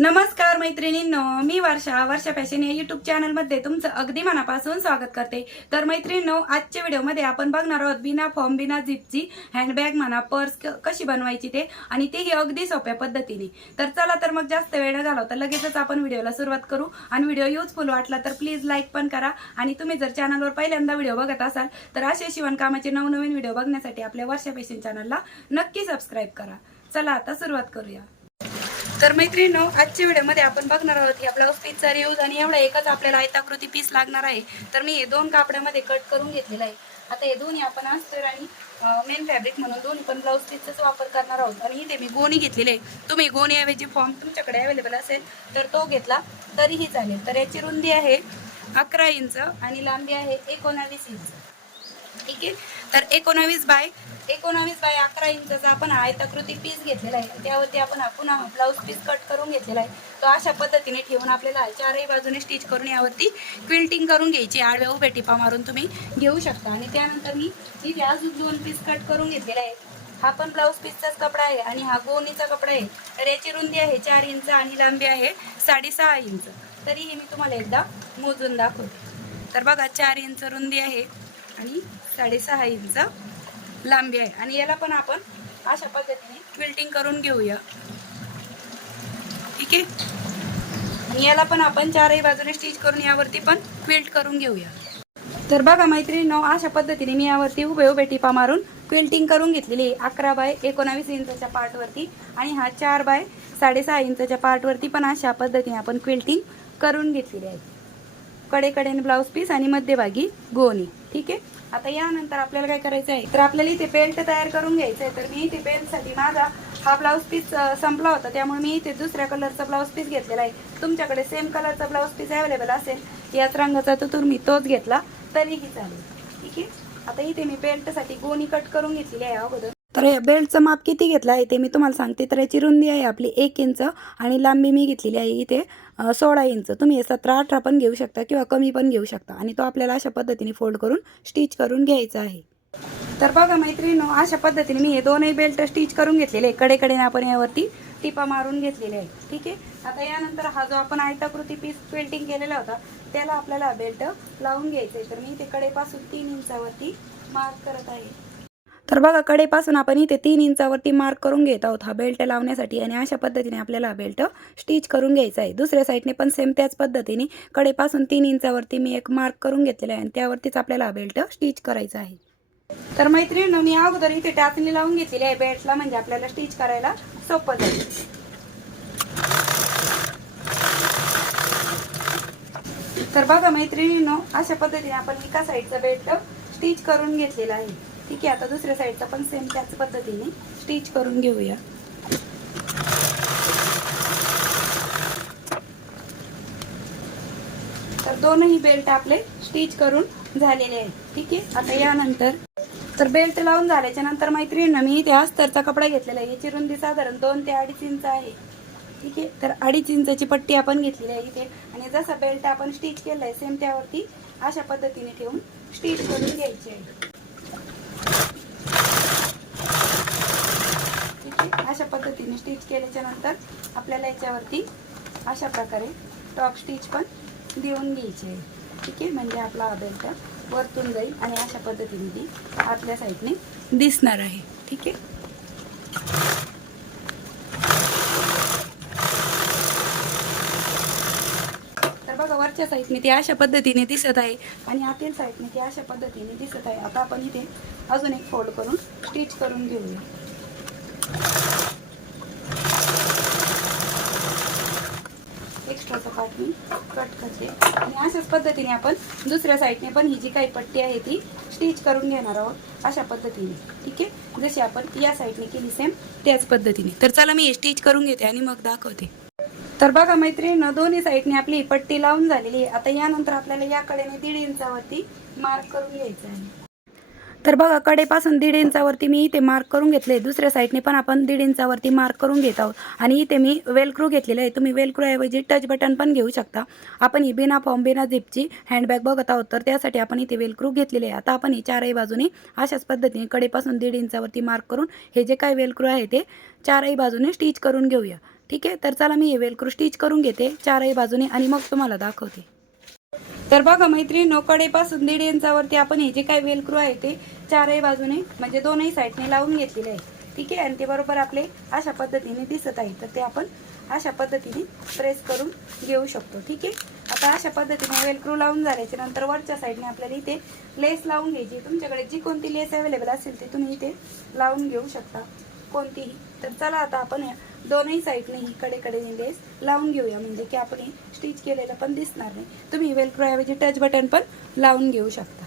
नमस्कार मैत्रिणींनो मी वर्षा वर्षा फॅशन या युट्यूब चॅनलमध्ये तुमचं अगदी मनापासून स्वागत करते. तर मैत्रिणींनो आजच्या व्हिडिओमध्ये आपण बघणार आहोत बिना फॉर्म बिना झिपची हँडबॅग म्हणा पर्स क- कशी बनवायची ते आणि तेही अगदी सोप्या पद्धतीने. तर चला तर मग जास्त वेळ न घालवता लगेचच आपण व्हिडिओला सुरुवात करू. आणि व्हिडिओ युजफुल वाटला तर प्लीज लाईक पण करा. आणि तुम्ही जर चॅनलवर पहिल्यांदा व्हिडिओ बघत असाल तर असे शिवणकामाचे नवनवीन व्हिडिओ बघण्यासाठी आपल्या वर्षा फॅशन चॅनलला नक्की सबस्क्राईब करा. चला आता सुरुवात करूया. तर मैत्रिणींनो आजच्या व्हिडिओमध्ये आपण बघणार आहोत या ब्लाऊज पीसचा रियूज आणि एवढा एकच आपल्याला आयताकृती पीस लागणार आहे. तर मी हे दोन कापड्यामध्ये कट करून घेतलेलं आहे. आता हे दोन्ही आपण अस्तर आणि मेन फॅब्रिक म्हणून दोन्ही पण ब्लाऊज पीसचाच वापर करणार आहोत. आणि इथे मी गोणी घेतलेली आहे. तुम्ही गोणीऐवजी फॉर्म तुमच्याकडे अवेलेबल असेल तर तो घेतला तरीही चालेल. तर याची रुंदी आहे अकरा इंच आणि लांबी आहे एकोणावीस इंच. ठीक आहे? तर एकोणावीस बाय एकोणावीस बाय अकरा इंचचा आपण आयताकृती पीस घेतलेला आहे. त्यावरती आपण पुन्हा ब्लाऊज पीस कट करून घेतलेला आहे. तो अशा पद्धतीने ठेवून आपल्याला चारही बाजूने स्टिच करून यावरती क्विल्टिंग करून घ्यायची. आडव्या उभ्या टिपा मारून तुम्ही घेऊ शकता. आणि त्यानंतर मी मी अजून दोन पीस कट करून घेतलेला आहे. हा पण ब्लाऊज पीसचाच कपडा आहे आणि हा गोनीचा कपडा आहे. तर याची रुंदी आहे चार इंच आणि लांबी आहे साडेसहा इंच. तरीही मी तुम्हाला एकदा मोजून दाखवते. तर बघा चार इंच रुंदी आहे. आणि साडेसहा इंच लांबी आहे. आणि याला पण आपण अशा पद्धतीने क्विल्टिंग करून घेऊया. ठीक आहे? आणि याला पण आपण चारही बाजूने स्टिच करून यावरती पण क्विल्ट करून घेऊया. तर बघा मैत्रिणी अशा पद्धतीने मी यावरती उभे उभे टिपा मारून क्विल्टिंग करून घेतलेली आहे. अकरा बाय एकोणावीस इंचच्या पार्टवरती आणि हा चार बाय साडेसहा इंचच्या पार्टवरती पण अशा पद्धतीने आपण क्विल्टिंग करून घेतलेली आहे. कडेकडेने ब्लाऊज पीस आणि मध्यभागी गोणी. ठीक आहे? आता यानंतर आपल्याला काय करायचं आहे? तर आपल्याला इथे बेल्ट तयार करून घ्यायचं आहे. तर मी इथे बेल्टसाठी माझा हा ब्लाऊज पीस संपला होता. त्यामुळे मी इथे दुसऱ्या कलरचा ब्लाऊज पीस घेतलेला आहे. तुमच्याकडे सेम कलरचा ब्लाऊज पीस अवेलेबल असेल याच रंगाचा तर तुम्ही तोच घेतला. तरीही चालेल. ठीक आहे? आता इथे मी बेल्टसाठी गोणी कट करून घेतलेली आहे अगोदर. तर या बेल्टचं माप किती घेतलं आहे ते मी तुम्हाला सांगते. तर याची रुंदी आहे आपली एक इंच आणि लांबी मी घेतलेली आहे इथे सोळा इंच. तुम्ही हे सतरा अठरा पण घेऊ शकता किंवा कमी पण घेऊ शकता आणि तो आपल्याला अशा पद्धतीने फोल्ड करून स्टिच करून घ्यायचा आहे. तर बघा मैत्रिणीनो अशा पद्धतीने मी हे दोनही बेल्ट स्टिच करून घेतलेले आहे. कडेकडेने आपण यावरती टिपा मारून घेतलेले आहे. ठीक आहे? आता यानंतर हा जो आपण आयताकृती पीस पेंटिंग केलेला होता त्याला आपल्याला बेल्ट लावून घ्यायचं आहे तर मी इथे कडेपासून तीन इंचावरती मार्क करत आहे. तर बघा कडेपासून आपण इथे तीन इंचावरती मार्क करून घेत आहोत. हा बेल्ट लावण्यासाठी आणि अशा पद्धतीने आपल्याला हा बेल्ट स्टिच करून घ्यायचा आहे. दुसऱ्या साईडने पण सेम त्याच पद्धतीने कडेपासून तीन इंचावरती मी एक मार्क करून घेतलेला आहे आणि त्यावरतीच आपल्याला हा बेल्ट स्टिच करायचा आहे. तर मैत्रिणी मी अगोदर इथे टाचणी लावून घेतलेली आहे. बेल्टला म्हणजे आपल्याला स्टिच करायला सोपं जाईल. तर बघा मैत्रिणींनो अशा पद्धतीने आपण एका साईडचा बेल्ट स्टिच करून घेतलेला आहे. ठीक आहे आता दुसऱ्या साईडचा पण सेम त्याच पद्धतीने स्टिच करून घेऊया. तर दोनही बेल्ट आपले स्टिच करून झालेले आहेत. ठीक आहे? आता यानंतर तर बेल्ट लावून झाल्याच्यानंतर मैत्रिणींना मी इथे अस्तरचा कपडा घेतलेला आहे. याची रुंदी साधारण दोन ते अडीच इंच आहे. ठीक आहे? तर अडीच इंचाची पट्टी आपण घेतलेली आहे इथे. आणि जसा बेल्ट आपण स्टिच केला आहे सेम त्यावरती अशा पद्धतीने ठेवून स्टिच करून घ्यायची आहे ठीक आहे साईडने स्टिच केल्याच्यानंतर आपल्याला याच्यावरती अशा प्रकारे टॉप स्टिच पण देऊन घ्यायची. आहे ठीक आहे? म्हणजे आपला हा बेल्ट वरतून जाईल आणि अशा पद्धतीने ती आतल्या साईडने दिसणार आहे. ठीक आहे? तर बघा वरच्या साईडने ती अशा पद्धतीने दिसत आहे आणि आतील साईडने ती अशा पद्धतीने दिसत आहे. आता आपण इथे अजून एक फोल्ड करून स्टिच करून घेऊया. एक्स्ट्राचा पार्ट मी कट करते आणि अशाच पद्धतीने आपण दुसऱ्या साईडने पण ही जी काही पट्टी आहे ती स्टिच करून घेणार आहोत अशा पद्धतीने. ठीक आहे? जशी आपण या साईडने केली सेम त्याच पद्धतीने. तर चला मी हे स्टिच करून घेते आणि मग दाखवते. तर बघा मैत्रिणीनं दोन्ही साईडने आपली पट्टी लावून झालेली आहे. आता यानंतर आपल्याला या कडेने दीड इंचावरती मार्क करून घ्यायचं आहे. तर बघा कडेपासून दीड इंचावरती मी इथे मार्क करून घेतले. दुसऱ्या साईडने पण आपण दीड इंचावरती मार्क करून घेत आहोत. आणि इथे मी वेलक्रू घेतलेले आहे. तुम्ही वेलक्रूऐवजी टच बटन पण घेऊ शकता. आपण ही बिना फॉर्म बिना झिपची हँडबॅग बघत आहोत. तर त्यासाठी आपण इथे वेलक्रू घेतलेले आहे. आता आपण ही चारही बाजूने अशाच पद्धतीने कडेपासून दीड इंचावरती मार्क करून हे जे काय वेलक्रू आहे ते चारही बाजूने स्टिच करून घेऊया. ठीक आहे? तर चला मी हे वेलक्रू स्टिच करून घेते. चारही बाजूने आणि मग तुम्हाला दाखवते. तर बघा मैत्रिणी नोकडेपासून दीड इंचावरती आपण हे जे काय वेलक्रू आहे ते चारही बाजूने म्हणजे दोनही साईडने लावून घेतलेले आहे. ठीक आहे? आणि ते बरोबर आपले अशा पद्धतीने दिसत आहे. तर ते आपण अशा पद्धतीने प्रेस करून घेऊ शकतो. ठीक आहे? आता अशा पद्धतीने वेलक्रू लावून झाल्याच्यानंतर वरच्या साईडने आपल्याला इथे लेस लावून घ्यायची तुमच्याकडे जी कोणती लेस अवेलेबल असेल ती तुम्ही इथे लावून घेऊ शकता. कोणतीही. तर चला आता आपण या दोनही साईडने ही कडेकडे लेस लावून घेऊया म्हणजे की आपण हे स्टिच केलेलं पण दिसणार नाही. तुम्ही वेलक्रो ऐवजी टच बटन पण लावून घेऊ शकता.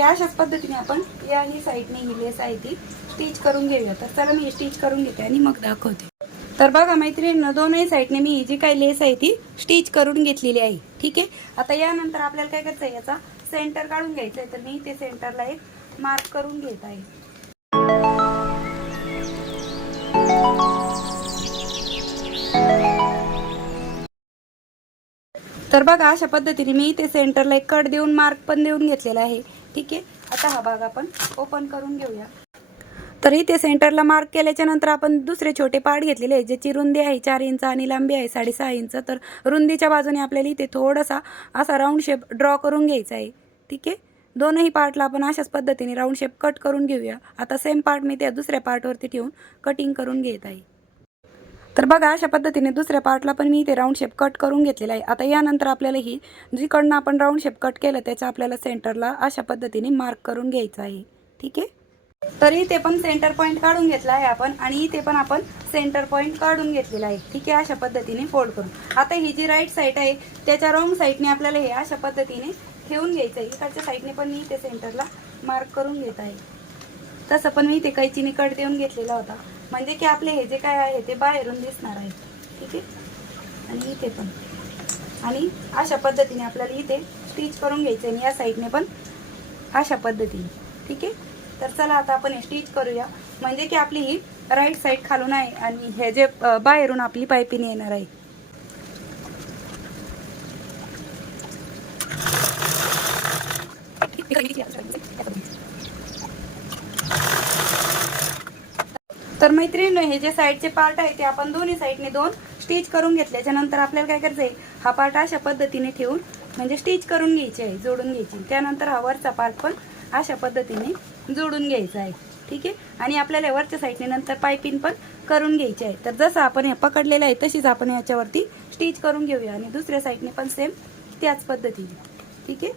ठीक अशाच पद्धतीने आपण या ही साईडने ही लेस आहे ती स्टिच करून घेऊया. तर चला मी स्टिच करून घेते आणि मग दाखवते. तर बघा मैत्रिणीनं दोनही साईडने मी जी काही लेस आहे ती स्टिच करून घेतलेली आहे. ठीक आहे? आता यानंतर आपल्याला काय करायचं आहे याचा सेंटर काढून घ्यायचं आहे तर मी ते सेंटरला एक मार्क करून घेत आहे. तर बघा अशा पद्धतीने मी ते सेंटरला एक कट देऊन मार्क पण देऊन घेतलेला आहे. ठीक आहे. आता हा भाग आपण ओपन करून घेऊया. तर इथे सेंटरला मार्क केल्याच्यानंतर आपण दुसरे छोटे पार्ट घेतलेले आहे ज्याची रुंदी आहे चार इंच आणि लांबी आहे साडेसहा इंच. तर रुंदीच्या बाजूने आपल्याला इथे थोडासा असा राऊंड शेप ड्रॉ करून घ्यायचा आहे. ठीक आहे? दोनही पार्टला आपण अशाच पद्धतीने राऊंड शेप कट करून घेऊया. आता सेम पार्ट मी त्या दुसऱ्या पार्टवरती ठेवून कटिंग करून घेत आहे. तर बघा अशा पद्धतीने दुसऱ्या पार्टला पण मी इथे राऊंड शेप कट करून घेतलेला आहे. आता यानंतर आपल्याला ही जिकडनं आपण राऊंड शेप कट केलं त्याच्या आपल्याला सेंटरला अशा पद्धतीने मार्क करून घ्यायचं आहे. ठीक आहे? तर इथे पण सेंटर पॉईंट काढून घेतला आहे आपण आणि इथे पण आपण सेंटर पॉईंट काढून घेतलेला आहे. ठीक आहे? अशा पद्धतीने फोल्ड करून. आता ही जी राईट साईड आहे त्याच्या रॉंग साईडने आपल्याला हे अशा पद्धतीने ठेवून घ्यायचं आहे. इकडच्या साईडने पण मी इथे सेंटरला मार्क करून घेत आहे. तसं पण मी इथे कैचीने कट देऊन घेतलेला होता. म्हणजे की आपले हे जे काय आहे ते बाहेरून दिसणार आहे. ठीक आहे? आणि इथे पण. आणि अशा पद्धतीने आपल्याला इथे स्टिच करून घ्यायचं आहे आणि या साईडने पण अशा पद्धतीने. ठीक आहे? तर चला आता आपण हे स्टिच करूया. म्हणजे की आपली ही राईट साईड खालून आहे आणि हे जे बाहेरून आपली पायपिंग येणार आहे. तर मैत्रिणी हे जे साईडचे पार्ट आहे ते आपण दोन्ही साईडने दोन स्टिच करून घेतल्याच्या नंतर आपल्याला काय करायचं आहे? हा पार्ट अशा पद्धतीने ठेवून म्हणजे स्टिच करून घ्यायची आहे जोडून घ्यायची त्यानंतर हा वरचा पार्ट पण अशा पद्धतीने जोडून घ्यायचा आहे. ठीक आहे? आणि आपल्याला वरच्या साईडने नंतर पायपिंग पण करून घ्यायची आहे. तर जसं आपण हे पकडलेलं आहे तशीच आपण याच्यावरती स्टिच करून घेऊया. आणि दुसऱ्या साईडने पण सेम त्याच पद्धतीने. ठीक आहे?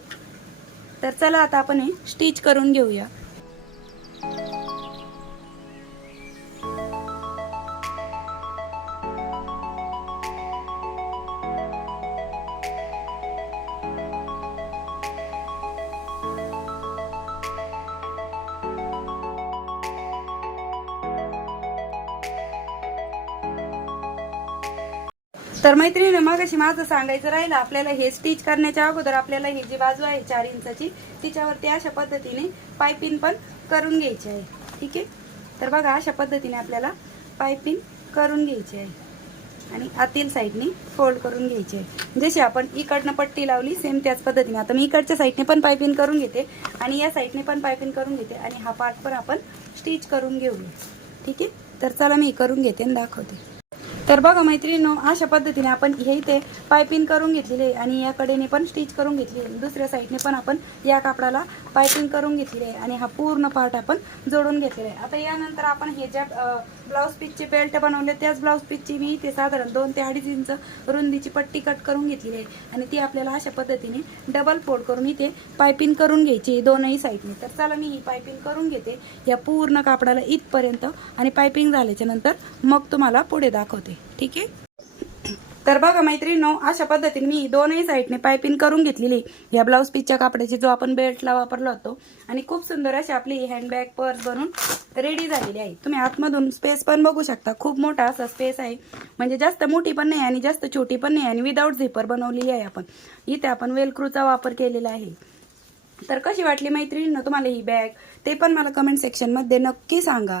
तर चला आता आपण हे स्टिच करून घेऊया. तर मैत्रिणी मग अशी माझं सांगायचं राहिलं आपल्याला हे स्टिच करण्याच्या अगोदर आपल्याला ही जी बाजू आहे चार इंचाची तिच्यावरती अशा पद्धतीने पायपिंग पण करून घ्यायची आहे. ठीक आहे? तर बघा अशा पद्धतीने आपल्याला पायपिंग करून घ्यायची आहे. आणि आतील साईडने फोल्ड करून घ्यायची आहे. जशी आपण इकडनं पट्टी लावली सेम त्याच पद्धतीने. आता मी इकडच्या साईडने पण पायपिंग करून घेते आणि या साईडने पण पायपिंग करून घेते आणि हा पार्ट पण आपण स्टिच करून घेऊया. ठीक आहे? तर चला मी करून घेते आणि दाखवते. तर बघा मैत्रिणींनो अशा पद्धतीने आपण हे इथे पायपिंग करून घेतलेली आहे आणि या कडेने पण स्टिच करून घेतली आहे. दुसऱ्या साईडने पण आपण या कापडाला पायपिंग करून घेतलेली आहे आणि हा पूर्ण पार्ट आपण जोडून घेतलेला आहे. आता यानंतर आपण हे ज्या ब्लाऊज पीसचे बेल्ट बनवले त्याच ब्लाऊज पीसची मी इथे साधारण दोन ते अडीच इंच रुंदीची पट्टी कट करून घेतलेली आहे. आणि ती आपल्याला अशा पद्धतीने डबल फोल्ड करून इथे पायपिंग करून घ्यायची दोनही साईडने. तर चला मी ही पायपिंग करून घेते या पूर्ण कापडाला इथपर्यंत आणि पायपिंग झाल्याच्यानंतर मग तुम्हाला पुढे दाखवते. ठीक आहे? तर बघा मैत्रिणी अशा पद्धतीने मी दोनही साईडने पायपिंग करून घेतलेली. या ब्लाऊज पीसच्या कापडाची जो आपण बेल्टला वापरला होतो आणि खूप सुंदर अशी आपली हँडबॅग पर्स बनून रेडी झालेली आहे. तुम्ही आतमधून स्पेस पण बघू शकता. खूप मोठा असा स्पेस आहे. म्हणजे जास्त मोठी पण नाही आणि जास्त छोटी पण नाही आणि विदाऊट झिपर बनवलेली आहे आपण. इथे आपण वेलक्रूचा वापर केलेला आहे. तर कशी वाटली मैत्रिणींनो तुम्हाला ही बॅग ते पण मला कमेंट सेक्शनमध्ये नक्की सांगा.